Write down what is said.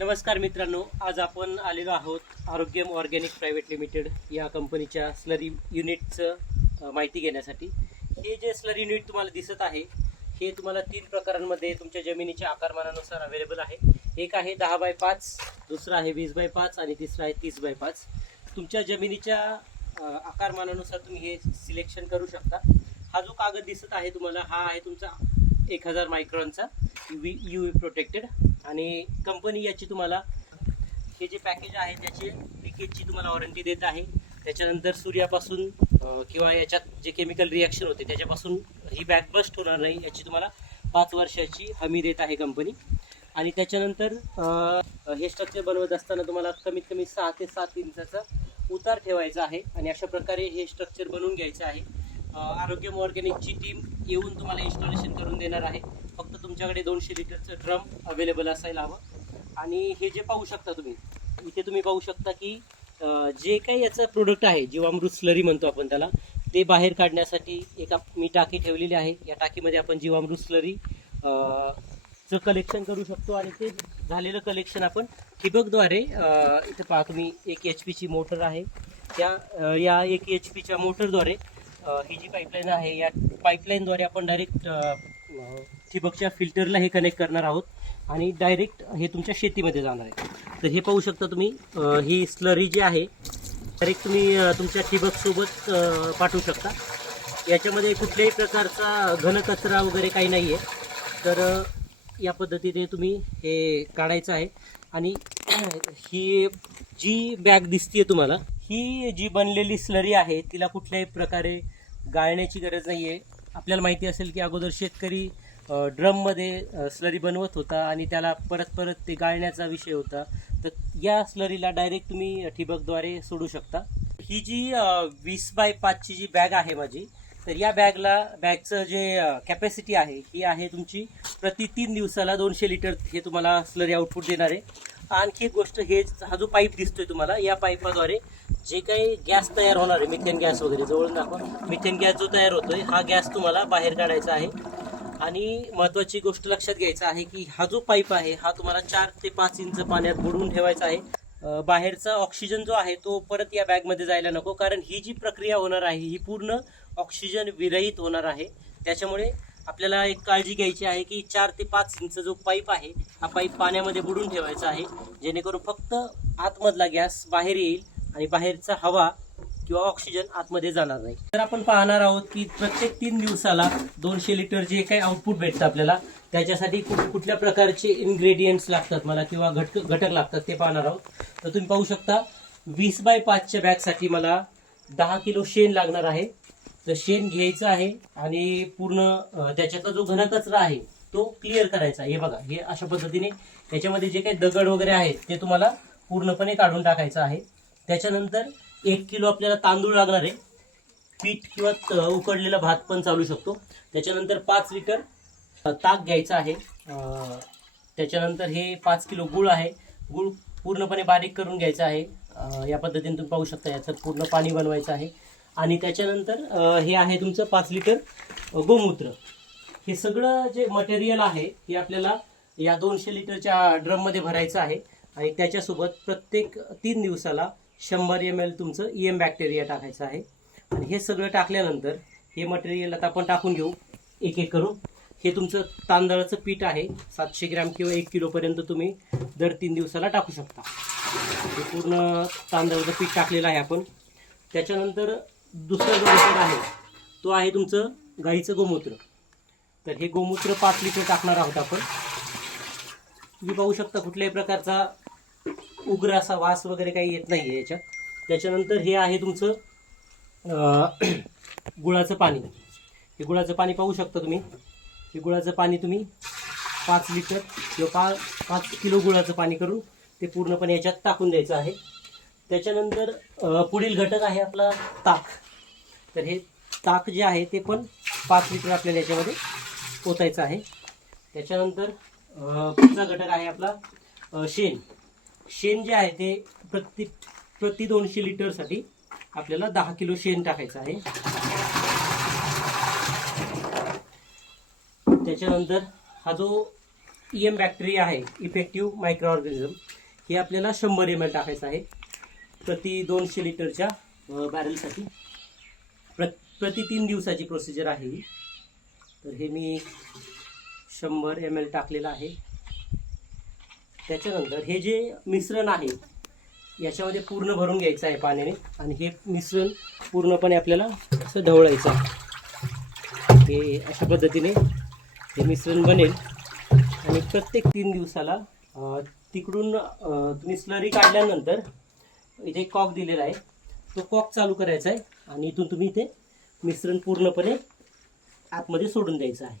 नमस्कार मित्रांनो आज आपण आलेलो आहोत आरोग्यम ऑर्गॅनिक प्रायव्हेट लिमिटेड या कंपनीच्या स्लरी युनिटचं माहिती घेण्यासाठी. हे जे स्लरी युनिट तुम्हाला दिसत आहे हे तुम्हाला तीन प्रकारांमध्ये तुमच्या जमिनीच्या आकारमानानुसार अवेलेबल आहे. एक आहे दहा बाय पाच दुसरं आहे वीस बाय पाच आणि तिसरं आहे तीस बाय पाच. तुमच्या जमिनीच्या आकारमानानुसार तुम्ही हे सिलेक्शन करू शकता. हा जो कागद दिसत आहे तुम्हाला हा आहे तुमचा एक हजार मायक्रॉनचा वी यू व्ही प्रोटेक्टेड आणि कंपनी याची तुम्हाला हे जे पॅकेज आहे त्याची लिकेजची तुम्हाला वॉरंटी देत आहे. त्याच्यानंतर सूर्यापासून किंवा याच्यात जे केमिकल रिॲक्शन होते त्याच्यापासून ही बॅग बस्ट होणार नाही याची तुम्हाला पाच वर्षाची हमी देत आहे कंपनी आणि त्याच्यानंतर हे स्ट्रक्चर बनवत असताना तुम्हाला कमीत कमी सहा ते सात इंचाचा उतार ठेवायचा आहे. आणि अशा प्रकारे हे स्ट्रक्चर बनवून घ्यायचं आहे. आरोग्य ऑर्गॅनिकची टीम येऊन तुम्हाला इन्स्टॉलेशन करून देणार आहे. फक्त तुमच्याकडे दोनशे लिटरचं ड्रम अवेलेबल असायला हवं. आणि हे जे पाहू शकता तुम्ही इथे तुम्ही पाहू शकता की जे काही याचं प्रोडक्ट आहे जीवामृत स्लरी म्हणतो आपण त्याला ते बाहेर काढण्यासाठी एका मी टाकी ठेवलेली आहे. या टाकीमध्ये आपण जीवामृत स्लरी चं कलेक्शन करू शकतो आणि ते झालेलं कलेक्शन आपण ठिबकद्वारे इथे इथं पहा तुम्ही एक एच पीची मोटर आहे. त्या या एक एच पीच्या मोटरद्वारे ही जी पाईपलाईन आहे या पाईपलाईनद्वारे आपण डायरेक्ट ठिबकच्या फिल्टरला हे कनेक्ट करणार आहोत. आणि डायरेक्ट हे तुमच्या शेतीमध्ये जाणार आहे. तर हे पाहू शकता तुम्ही ही स्लरी जी आहे डायरेक्ट तुम्ही तुमच्या ठिबकसोबत पाठवू शकता. याच्यामध्ये कुठल्याही प्रकारचा घनकचरा वगैरे काही नाही आहे तर या पद्धतीने तुम्ही हे काढायचं आहे. आणि ही जी बॅग दिसते तुम्हाला ही जी बनलेली स्लरी आहे तिला कुठल्याही प्रकारे गाळण्याची गरज नाही आहे आपल्याला माहिती असेल की अगोदर शेतकरी ड्रममध्ये स्लरी बनवत होता आणि त्याला परत परत ते गाळण्याचा विषय होता. तर या स्लरीला डायरेक्ट तुम्ही ठिबकद्वारे सोडू शकता. ही जी वीस बाय पाचची जी बॅग आहे माझी तर या बॅगला बॅगचं जे कॅपॅसिटी आहे ही आहे तुमची प्रति तीन दिवसाला दोनशे लिटर हे तुम्हाला स्लरी आउटपुट देणार. आहे आणखी एक गोष्ट हे हा जो पाईप दिसतोय तुम्हाला या पाईपाद्वारे जे काही गॅस तयार होणार आहे मिथेन गॅस वगैरे जवळून दाखवा. मिथेन गॅस जो तयार होतोय हा गॅस तुम्हाला बाहेर काढायचा आहे. आणि महत्वाची गोष्ट लक्षात घ्यायचं आहे की हा जो पाईप आहे हा तुम्हाला चार ते पाच इंच पाण्यात बुडवून ठेवायचा आहे. बाहेरचा ऑक्सिजन जो आहे तो परत या बॅगमध्ये जायला नको कारण ही जी प्रक्रिया होणार आहे ही पूर्ण ऑक्सिजन विरहित होणार आहे. त्याच्यामुळे आपल्याला एक काळजी घ्यायची आहे की चार ते पाच इंच जो पाईप आहे हा पाईप पाण्यामध्ये बुडून ठेवायचा आहे. जेणेकरून फक्त आतमधला गॅस बाहेर येईल. आणि बाहेरचा हवा किंवा ऑक्सिजन आतमध्ये जाणार नाही. तर आपण पाहणार आहोत की प्रत्येक तीन दिवसाला दोनशे लिटर जे काही आउटपुट भेटतं आपल्याला त्याच्यासाठी कुठ कुठल्या प्रकारचे इन्ग्रेडियंट्स लागतात मला किंवा घटक घटक लागतात ते पाहणार आहोत. तर तुम्ही पाहू शकता वीस बाय पाचच्या बॅगसाठी मला दहा किलो शेण लागणार आहे. तर शेण घ्यायचं आहे आणि पूर्ण त्याच्यातला जो घनकचरा आहे तो क्लिअर करायचा आहे. हे बघा हे अशा पद्धतीने त्याच्यामध्ये जे काही दगड वगैरे आहेत ते तुम्हाला पूर्णपणे काढून टाकायचं आहे. त्याच्यानंतर एक किलो आपल्याला तांदूळ लागणार आहे. पीठ किंवा उकडलेला भात पण चालू शकतो. त्याच्यानंतर पाच लिटर ताक घ्यायचं आहे. त्याच्यानंतर हे पाच किलो गुळ आहे. गुळ पूर्णपणे बारीक करून घ्यायचं आहे. या पद्धतीने तुम्ही पाहू शकता याचं पूर्ण पाणी बनवायचं आहे. आणि त्याच्यानंतर हे आहे तुमचं पाच लिटर गोमूत्र. हे सगळं जे मटेरियल आहे हे आपल्याला या दोनशे लिटरच्या ड्रममध्ये भरायचं आहे. आणि त्याच्यासोबत प्रत्येक तीन दिवसाला शंभर एम एल तुमचं ई एम बॅक्टेरिया टाकायचं आहे. आणि हे सगळं टाकल्यानंतर हे मटेरियल आता आपण टाकून घेऊ. एक एक करून. हे तुमचं तांदळाचं पीठ आहे. सातशे ग्रॅम किंवा एक किलोपर्यंत तुम्ही दर तीन दिवसाला टाकू शकता. हे पूर्ण तांदळाचं पीठ टाकलेलं आहे आपण. त्याच्यानंतर दुसरा जो घटक आहे तो आहे तुमचं गाईचं गोमूत्र. तर हे गोमूत्र पाच लिटर टाकणार आहोत आपण. तुम्ही पाहू शकता कुठल्याही प्रकारचा उग्र असा वास वगैरे काही येत नाही आहे याच्यात. त्याच्यानंतर हे आहे तुमचं गुळाचं पाणी. हे गुळाचं पाणी पाहू शकता तुम्ही. हे गुळाचं पाणी तुम्ही पाच लिटर किंवा पा पाच किलो गुळाचं पाणी करून ते पूर्णपणे याच्यात टाकून द्यायचं आहे. त्याच्यानंतर पुढील घटक आहे आपला ताक. तर हे ताक जे आहे ते पण पाच लिटर आपल्याला याच्यामध्ये ओतायचं आहे. त्याच्यानंतर पुढचा घटक आहे आपला शेण. शेण जे आहे ते प्रति प्रति दोनशे लिटरसाठी आपल्याला दहा किलो शेण टाकायचं आहे. त्याच्यानंतर हा जो ई एम बॅक्टेरिया आहे इफेक्टिव्ह मायक्रो ऑर्गॅनिझम हे आपल्याला शंभर एम एल टाकायचं आहे. प्रति दोनशे लिटरच्या बॅरलसाठी प्र प्रति तीन दिवसाची प्रोसिजर आहे ही. तर हे मी शंभर एम एल टाकलेलं आहे. त्याच्यानंतर हे जे मिश्रण आहे याच्यामध्ये पूर्ण भरून घ्यायचं आहे पाण्याने आणि हे मिश्रण पूर्णपणे आपल्याला असं ढवळायचं आहे. हे अशा पद्धतीने हे मिश्रण बनेल. आणि प्रत्येक तीन दिवसाला तिकडून तुम्ही स्लरी काढल्यानंतर इथे कॉक दिलेला आहे. तो कॉक चालू करायचा आहे आणि इथून तुम्ही इथे मिश्रण पूर्णपणे आतमध्ये सोडून द्यायचं आहे.